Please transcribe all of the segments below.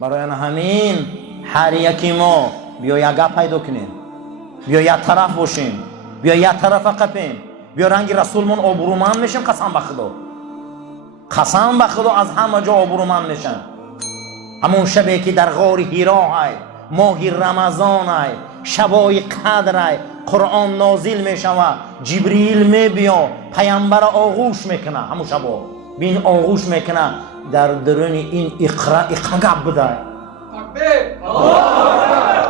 برای همین هر یکی ما بیا یک گپ پیدا کنیم، بیا یک طرف باشیم، بیا یک طرف قپیم، بیا رنگ رسولمون آبرومند میشیم. قسم به خدا، قسم به خدا از همه جا آبرومند میشن. همون شبی که در غار حرا های ماه رمضان های شبای قدر های قرآن نازل میشوه، جبریل میبیا پیامبر آغوش میکنه. همون شبا بین آغوش میکنه در درون این اقرا گپ بده.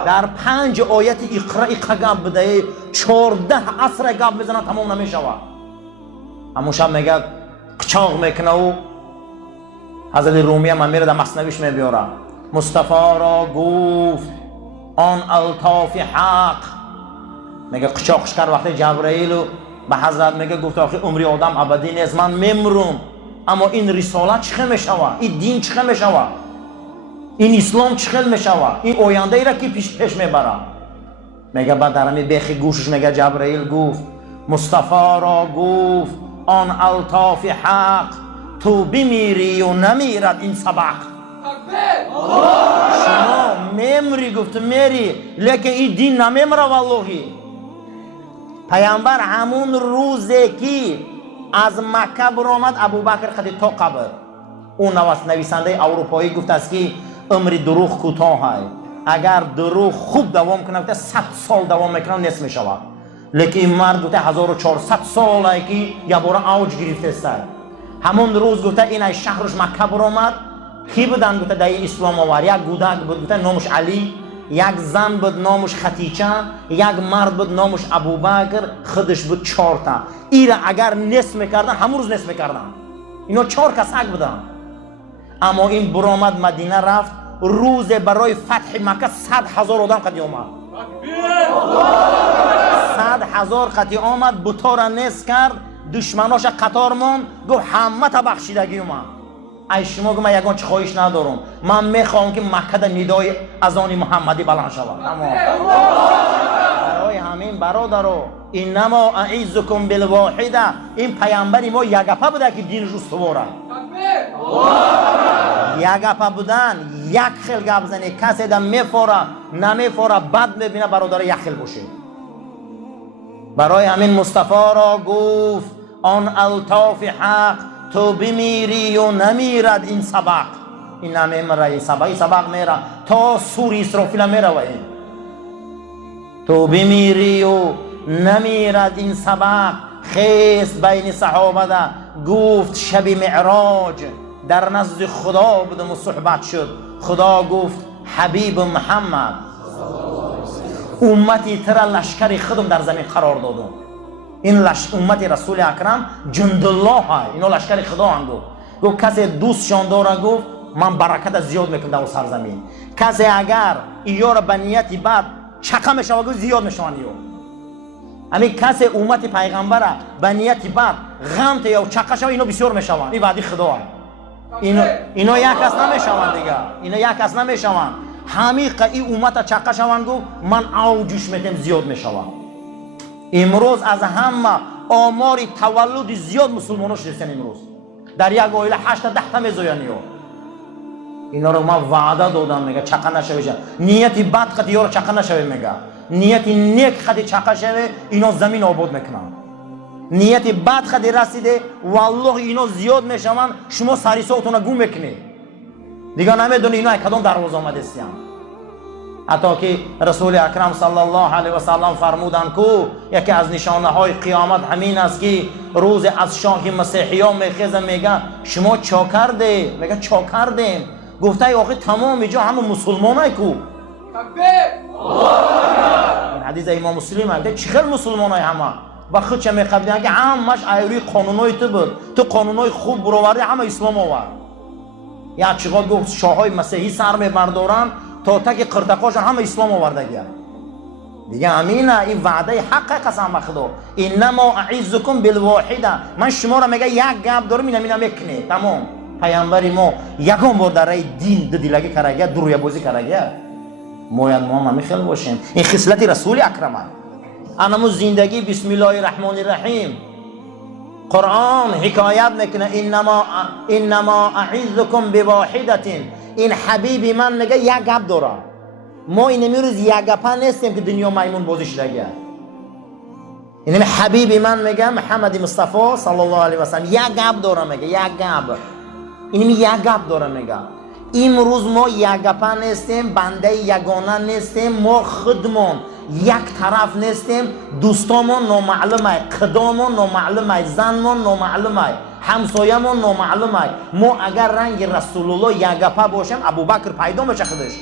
در 5 آیت اقرا گپ بده، 14 عصر گپ بزنه تمام نمیشوه. همون شب میگه قچاق میکنه و حضرت رومی هم میره در مثنویش میبیاره. مصطفی را گفت آن الطاف حق، میگه قچاقش کرد وقتی جبرائیل به حضرت میگه گفت آخه عمری آدم ابدی نیست، من میمرم، اما این رسالت چخه میشوه، این دین چخه میشوه، این اسلام چخه میشوه، این آینده ای را که پیش میبره. میگه بعد در همین بیخ گوشش میگه جبرائیل گفت مصطفی را گفت آن الطاف حق، تو بمیری و نمیرد این سبق. شما میمری، گفت میری، لیکن این دین نمیمره. والله پیامبر همون روزی که از مکه برآمد ابوبکر خدی تا قبر، اون نویسنده اروپایی گفت است که عمر دروغ کوتاه است، اگر دروغ خوب دوام کنه 100 سال دوام میکنه نصف میشود، لیکن این مرد گفته 1400 سال است که یه بار اوج گرفته است. همون روز گفته این شهرش مکه برآمد، کی بودن گفته در اسلام آور؟ یک گودک بود گفته نامش علی، یک زن بود نامش خدیجه، یک مرد بود نامش ابوبکر، خودش بود 4 تا. ایرا اگر نصف میکردن همون روز نصف میکردن. اینا 4 کسک بودن. اما این برآمد مدینه رفت، روز برای فتح مکه 100,000 آدم قدی آمد. 100,000 قدی آمد، بوتا را نصف کرد، دشمناش قطار مون، گفت همه تا بخشیدگی اومد. ای شما که من یگان چه خواهش ندارم، من میخوام که مکه در ندای اذان محمدی بلند شود. اما برای همین برادرو انما اعیذکم بالواحده، این پیامبری ما یگپه بوده که دین رو استواره. یگپه بودن، یک خیل گپ بزنه، کسی دم میفوره نمیفوره بد میبینه برادر یک خیل باشه. برای همین مصطفی را گفت آن الطاف حق، تو بمیری و نمیرد این سبق. این نمیره، این سبق میره تا سوری اسرافیل میره. و این تو بمیری و نمیرد این سبق. خیست بین صحابه ده گفت شب معراج در نزد خدا بودم و صحبت شد. خدا گفت حبیب محمد امتی ترا لشکر خودم در زمین قرار دادم. این امت رسول اکرم جندالله های، اینا لشکر خدا هم. گفت کسی دوستشان داره گفت من برکت زیاد میکنم در سرزمین. کسی اگر اینا را به نیتی بد چقه میشوه گفت زیاد میشوند. همین کسی امت پیغمبر را به نیتی بد غمت یا چقه شوه اینا بسیار میشوند. این وعده خدا های. اینا یک کس نمیشوند دیگه، اینا یک کس نمیشوند. همین این امت چقه شوند گفت من اوجش میتم زیاد میشوند. امروز از همه آمار تولد زیاد مسلمانان شدن. امروز در یک عائله 8 تا 10 تا میزوین. اینا رو من وعده دادم میگه چقه نشویش، نیتی بد خدی یارو چقه نشوی، میگه نیتی نیک خدی چقه شوه اینا زمین آباد میکنن. نیتی بد خدی رسیده والله اینا زیاد میشون، شما سریساتون گم میکنید دیگه نمیدونی اینا کدام دروازه آمده استیان. حتی که رسول اکرم صلی الله علیه و سلم فرمودند که یکی از نشانه های قیامت همین است که روز از شاه مسیحیان میخیزه میگه شما چا کرده؟ میگه چا کردیم. گفته ای آخه تمام جا همه مسلمان های کو. این حدیث امام مسلم هست. چه خیلی مسلمان های همه با خود چه میقبیدن که همش ایروی قانونای تو بود، تو قانونای خوب برآورده همه اسلام آورد. یا چقدر گفت شاه های مسیحی سر میبردارن تا تک قرتقاشان همه اسلام آورده گیا دیگه. امینه این وعده حق قسم به خدا. انما اعیذکم بالواحده، من شما را میگه یک گپ دارم اینا میکنه تمام. پیامبر ما یکم بار در دین دلگی کرده، درویه بازی کرده. ما هم خیلی باشیم. این خصلت رسول اکرم است. انمو زندگی بسم الله الرحمن الرحیم. قرآن حکایت میکنه انما اعیذکم بواحده، این حبیبی من میگه یک گپ داره. ما این امروز یک گپ نیستیم که دنیا میمون بازیش لگه. این حبیبی من میگه محمد مصطفی صلی الله علیه و سلم یک گپ داره میگه، یک گپ. این یک گپ داره میگه. امروز ما یک گپ نیستیم، بنده یگانه نیستیم، ما خودمون یک طرف نیستیم، دوستامون نامعلومه، قدامون نامعلومه، زنمون نامعلومه، همسایمون نامعلومه. ما اگر رنگ رسول الله یک گپ باشیم، ابوبکر پیدا میشه خودش،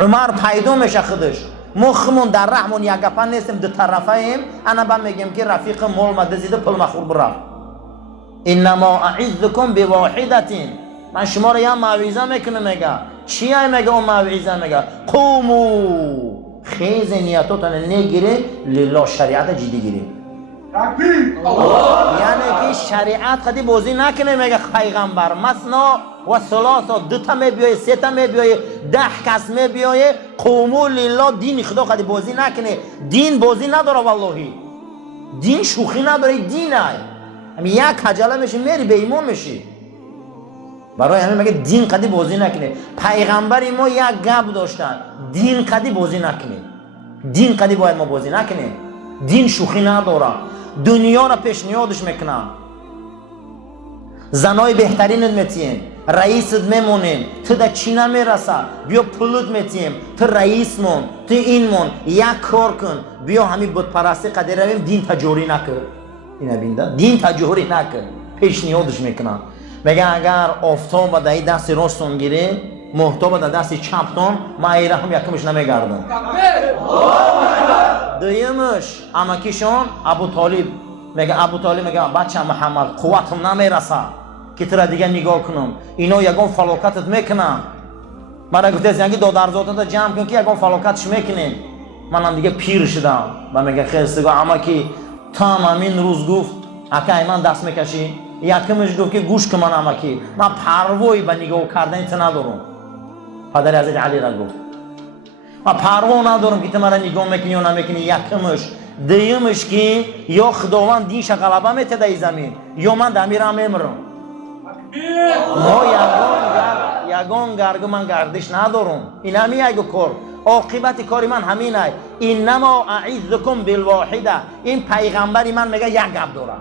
عمر پیدا میشه خودش. ما خمون در رحمون یک گپ نیستیم، دو طرفه ایم. انا با میگم که رفیق مول مدزیده پل مخور برا. انما اعذکم بواحدتین، من شما رو یه موعظه میکنم. میگه چیه؟ میگه اون موعظه میگه قومو، خیز نیتاتون نگیره لله، شریعت جدی گیری. یعنی که شریعت خودی بازی نکنه. میگه پیغمبر مثنا و ثلاثه، دو تا میبیایه، سه تا میبیایه، 10 کس میبیایه. قومو لله، دین خدا خودی بازی نکنه. دین بازی نداره والله، دین شوخی نداره. دین همین یک خجاله میشی میری به ایمان میشی. برای همین میگه دین قدی بازی نکنه. پیغمبر ما یک گپ داشتن، دین قدی بازی نکنه. دین قدی باید ما بازی نکنه. دین شوخی نداره. دنیا را پیشنهادش میکنم، زنای بهترین میتیم، رئیست میمونیم، تو در چی نمیرسه، بیا پولت میتیم، تو رئیس مون، تو این مون، یک کار کن، بیا همین بود پرستی قدی رویم، دین تجاری نکن. این بینده دین تجاری نکن، پیشنهادش میکنم. میگه اگر آفتاب در دست راستون گیره، محتاب در دست چپتون، ما ایره هم یکمش نمیگردم. دویمش امکیشون ابو طالب میگه، ابو طالب میگه بچه محمد قوتم نمیرسه که تو را دیگه نگاه کنم، اینا یگان فلاکتت میکنم. من گفته از یکی دادرزاتت جمع کن که یگان فلاکتش میکنیم. منم دیگه پیر شدم. و میگه خیلی امکی تا همین روز گفت اکای من دست میکشی. یکمش گفت که گوش کن من امکی، من پروایی به نگاه کردن تو ندارم. پدر حضرت علی را گفت من پروا ندارم که تو مرا نگاه میکنی یا نمیکنی. یکمش. دیمش که یا خداوند دینش غلبه میده در زمین، یا من در میرم میمرم. ما یگان گرگ من گردش ندارم. این همی یک کار، عاقبت کاری من همینه. انما اعذکم بالواحده. این پیغمبری من میگه یک گپ داره،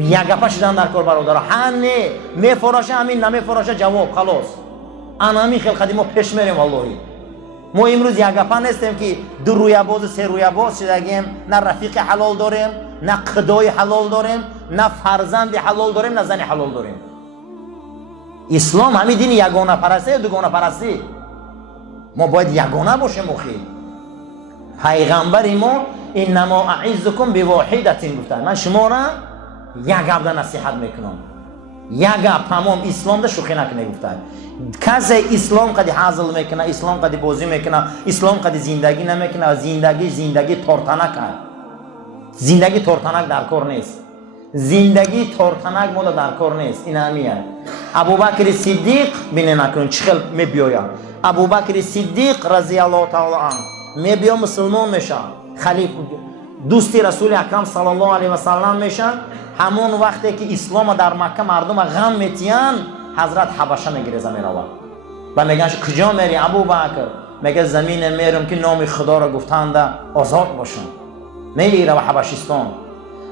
یک گپ شدن در کار برادر. نه میفراشه همین، نمیفراشه جواب خلاص. انا همین خیلی ما پیش میریم. والله ما امروز یک گپ نیستیم که دو رویه باز سه رویه باز شدگیم. نه رفیق حلال داریم، نه قدای حلال داریم، نه فرزند حلال داریم، نه زن حلال داریم. اسلام همین دین یگانه پرستی، دوگانه پرستی. ما باید یگانه باشیم. مخی پیغمبر ما انما اعزکم بواحدتین گفتن، من شما را یک گپ نصیحت میکنم، یک گپ تمام. اسلام ده شوخی نکنه گفتن. کسی اسلام قدی حاصل میکنه، اسلام قدی بازی میکنه، اسلام قدی زندگی نمیکنه. زندگی تورتنک هست. زندگی تورتنک در کار نیست. زندگی تورتنک مولا در کار نیست. این همیه. ابوبکر صدیق بینه نکنون چخل میبیاید. ابوبکر صدیق رضی الله تعالی عنه میبیا مسلمان میشه، خلیفه دوستی رسول اکرم صلی الله علیه و سلم میشه. همون وقتی که اسلام در مکه مردم غم میتین، حضرت حبشه میگیره زمین رو و میگن کجا میری ابوبکر؟ میگه زمین میرم که نام خدا را گفتند آزاد باشم. میره و حبشستان.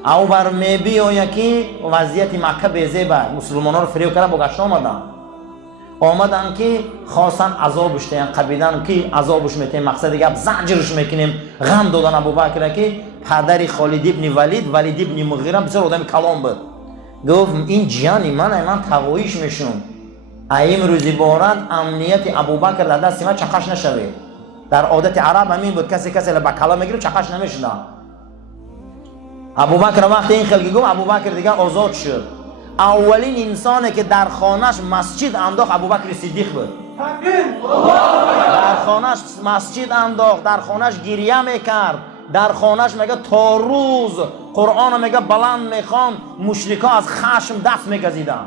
او بر میبیاید که وضعیت مکه بیزیبه، مسلمانان رو فریب کردن، با گشت آمدن که خواستن عذابش دهن، قبیدن که عذابش میتیم، مقصد دیگه زجرش میکنیم. غم دادن ابوبکر که پدر خالد ابن ولید ابن مغیره بسیار آدم کلام بود. گفت این جانی من تقویش میشم. ایم روزی بارد امنیت ابوبکر در دست من چقش نشوه. در عادت عرب همین بود، کسی با کلام میگیره چقش نمیشد. ابوبکر وقتی این خلقی گفت، ابوبکر دیگه آزاد شد. اولین انسانی که در خانهش مسجد انداخت ابوبکر صدیق بود. در خانهش مسجد انداخت، در خانهش گریه میکرد، در خانهش میگه تا روز قرآن میگه بلند میخوان. مشرکا از خشم دست میگزیدن.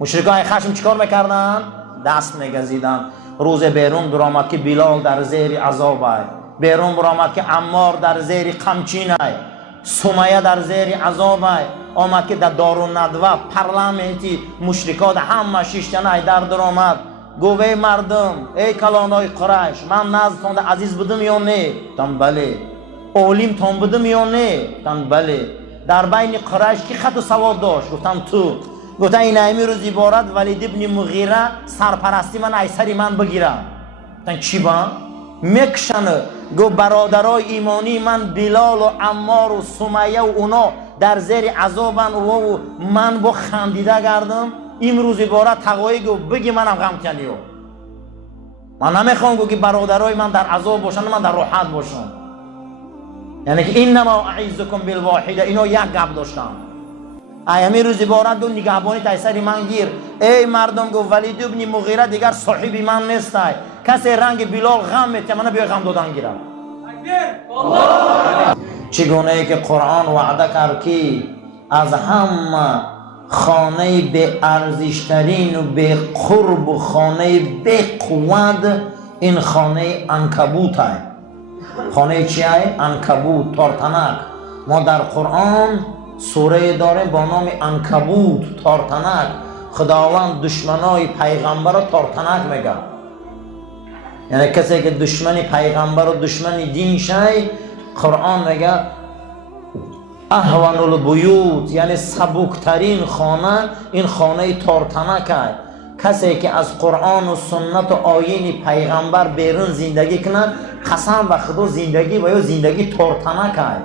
مشرکا از خشم چیکار میکردن؟ دست میگزیدن. روز بیرون درآمد که بلال در زیر عذاب است، بیرون درآمد که عمار در زیر قمچین است، سمیه در زیر عذاب است. آمد که در دارالندوه پارلمنتی مشرکات همه شیشتنه در درآمد گفت ای مردم ای کلانای قریش من نزدتان عزیز بودم یا نه؟ گفتم بله. علیم تان بودم یا نه؟ گفتم بله. در بین قریش کی خط و سواد داشت؟ گفتم تو. گفتن این ایمی روز عبارت ولید ابن مغیره سرپرستی من ایسری من بگیره. گفتن چی با؟ میکشنه. گفت برادرای ایمانی من بلال و عمار و سمیه و اونا در زیر عذابن و من با خندیده گردم امروز عبارت تقوی گفت بگی منم غم کنیو. من نمیخوام گفت که برادرای من در عذاب باشن من در راحت باشم. یعنی که اینما اعیذکم بالواحده اینا یک گپ داشتن. ایامی روز عبارت گفت نگهبانی تایسری من گیر. ای مردم گفت ولید ابن مغیره دیگر صاحبی من نیست. کسی رنگ بلال غم میته من بیا غم دادن گیرم. چگونه ای که قرآن وعده کرد که از همه خانه به ارزشترین و به قرب و خانه به قوت این خانه عنکبوت های. خانه چی های؟ عنکبوت، تارتنک. ما در قرآن سوره داره با نام عنکبوت، تارتنک. خداوند دشمنای پیغمبر رو تارتنک میگه. یعنی کسی که دشمن پیغمبر و دشمن دین شای قرآن میگه اهون البیوت یعنی سبکترین خانه این خانه تارتنک است. کسی که از قرآن و سنت و آیین پیغمبر بیرون زندگی کنه قسم به خدا زندگی و یا زندگی تارتنک است.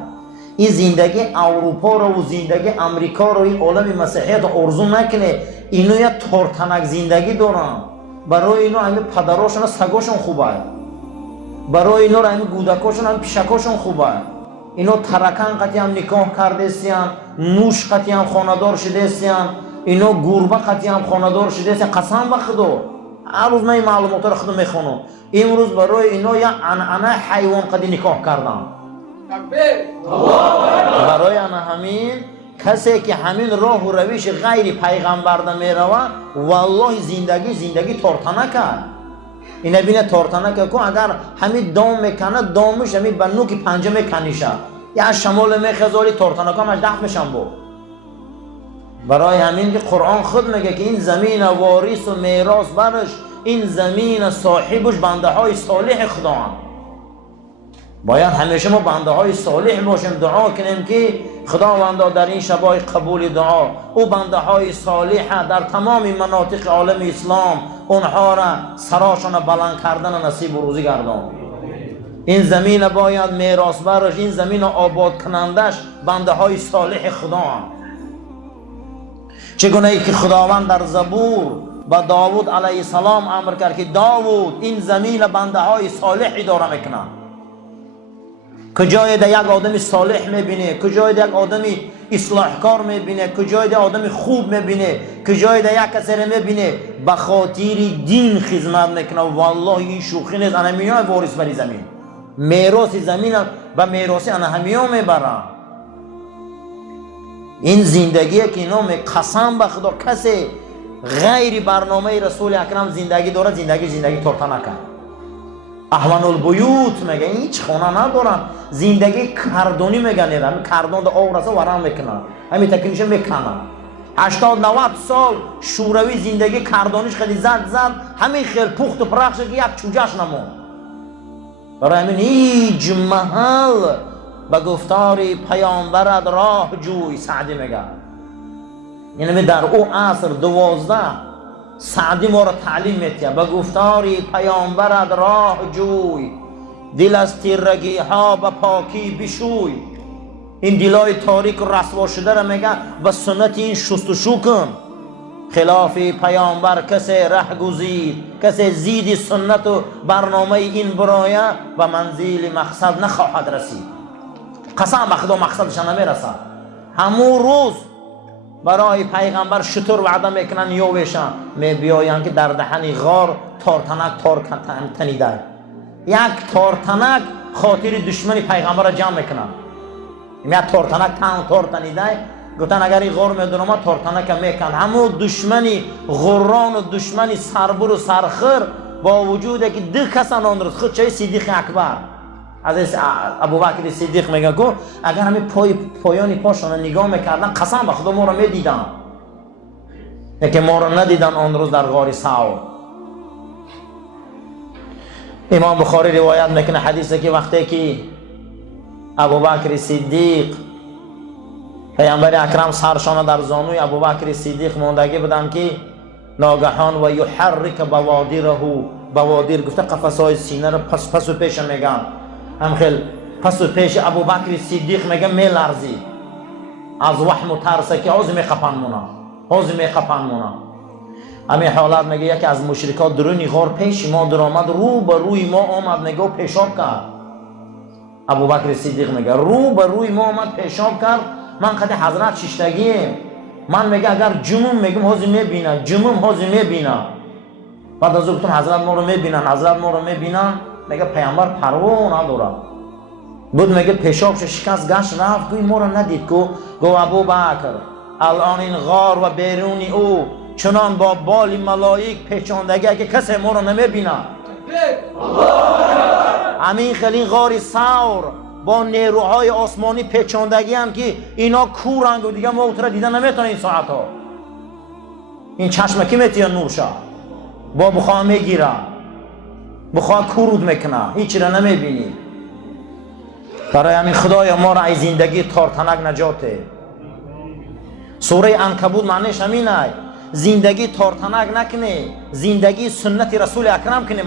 این زندگی اروپا رو و زندگی امریکا رو این عالم مسیحیت ارزو نکنه. اینو یا تارتنک زندگی دارن. برای اینو همه پدراشون و سگاشون خوبه. برای اینو همه گودکاشون همه پیشکاشون خوبه. اینو ترکان قطعی هم نکاح کرده سیان، نوش قطعی هم خاندار شده سیان، اینو گربه قطعی هم خاندار شده سیان. قسم به خدا هر روز من این معلومات رو خودم میخونم. امروز برای اینو یا عنعنه حیوان قدی نکاح کردن. برای همین کسی که همین راه و روش غیر پیغمبر ده میروه والله زندگی تارتنک است. این بینه تارتنک که اگر همین دام میکنه دامش همین به نوک پنجه میکنیشه یا شمال میخزالی تارتنک همش دفع میشن با. برای همین که قرآن خود میگه که این زمین وارث و میراث برش این زمین صاحبش بنده های صالح خدا هم. باید همیشه ما بنده های صالح باشیم دعا کنیم که خداوندا در این شبای قبول دعا او بنده های صالح در تمام مناطق عالم اسلام اونها را سراشون بلند کردن نصیب و روزی گردان. این زمین باید میراث برش این زمین آباد کنندش بنده های صالح خدا هم. چگونه ای که خداوند در زبور با داوود علیه السلام امر کرد که داوود این زمین بنده های صالح اداره میکنه. کجای ده یک آدم صالح میبینه، کجای ده یک آدم اصلاحکار میبینه، کجای ده آدم خوب میبینه، کجای ده یک کسی میبینه به خاطر دین خدمت میکنه. والله این شوخی نیست. انا میای وارث بری زمین میراث زمین و میراث انا همیا میبرن. این زندگی که اینا قسم به خدا کسی غیر برنامه رسول اکرم زندگی داره زندگی تارتنک است. اهون البیوت میگه این هیچ خانه ندارن. زندگی کردونی میگن همین کردون ده آب رسه ورم میکنن همین تکنیشه میکنن. 80-90 سال شوروی زندگی کردونیش خیلی زد همین خیلی پخت و پرخش که یک چوجهش نمون. برای همین هیچ محل به گفتار پیامبرت راه جوی سعدی میگه. یعنی در او عصر 12 سعدی ما را تعلیم میتیم به گفتاری پیامبرت راه جوی دل از تیرگی ها به پاکی بشوی. این دلای تاریک و رسوا شده را میگه و سنت این شستشو کن. خلاف پیامبر کسی ره گزید کسی زید سنت و برنامه این برایه و منزل مقصد نخواهد رسید. قسم به خدا مقصدش نمیرسد. همون روز برای پیغمبر شطور وعده میکنن یا ویشن می بیاین که در دهن غار تارتنک تنیده. یک تارتنک خاطر دشمنی پیغمبر را جمع میکنن. یک تارتنک تار تنیده گفتن اگر این غار میدونم تارتنک میکن. همون دشمنی غران و دشمنی سربر و سرخر با وجود که 2 کس آن رسید خود چه صدیق اکبر از ابوبکر صدیق میگه که اگر همین پایانی پاشون نگاه میکردن قسم به خدا ما رو میدیدن، که ما رو ندیدن آن روز در غار ثور. امام بخاری روایت میکنه حدیثی که وقتی که ابوبکر صدیق پیامبر اکرم سرشان در زانوی ابوبکر صدیق موندگی بودن که ناگهان و یحرک بوادره، بوادر گفته قفسهای سینه رو پس و پیش میگن، هم خیلی پس و پیش ابوبکر صدیق میگه میلرزی از وحم و ترسه که عوض میخپن مونا. همین حالت میگه یکی از مشرکات درونی غار پیش ما در آمد، رو به روی ما آمد میگه پیشاب کرد. ابوبکر صدیق میگه رو به روی ما آمد پیشاب کرد. من قد حضرت ششتگیم، من میگه اگر جموم میگم حوضی میبینن، جموم حوضی میبینن. بعد از او گفتم حضرت ما رو میبینن، میگه پیامبر پروا نداره بود، میگه پیشابش شکست گشت رفت، گوی ما رو ندید. گو ابوبکر الان این غار و بیرونی او چنان با بال ملائک پیچاندگی که کسی ما رو نمیبینه. همین خیلی غار ثور با نیروهای آسمانی پیچاندگی هم که اینا کورنگ و دیگه ما اوتره دیدن نمیتونه این ساعت ها. این چشمه که میتونه نورشه با بخواه میگیره، بخواه کورود میکنه، هیچی را نمیبینی. برای همین خدای ما را از زندگی تارتنک نجاته. سوره عنکبوت معنیش همینه، زندگی تارتنک نکنه، زندگی سنت رسول اکرم کنیم.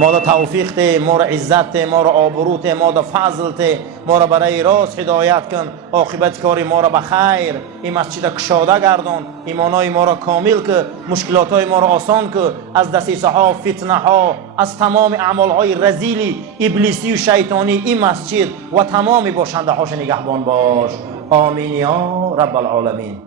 ما را توفیق ده، ما را عزت ده، ما را آبرو ده، ما را فضل ده، ما را برای راست هدایت کن، عاقبت کاری ما را به خیر، این مسجد کشاده گردان، ایمانای ما را کامل که، مشکلاتای ما را آسان که، از دسیسه ها، فتنه ها، از تمام اعمال های رذیلی ابلیسی و شیطانی این مسجد و تمام باشنده هاش نگهبان باش. آمین یا رب العالمین.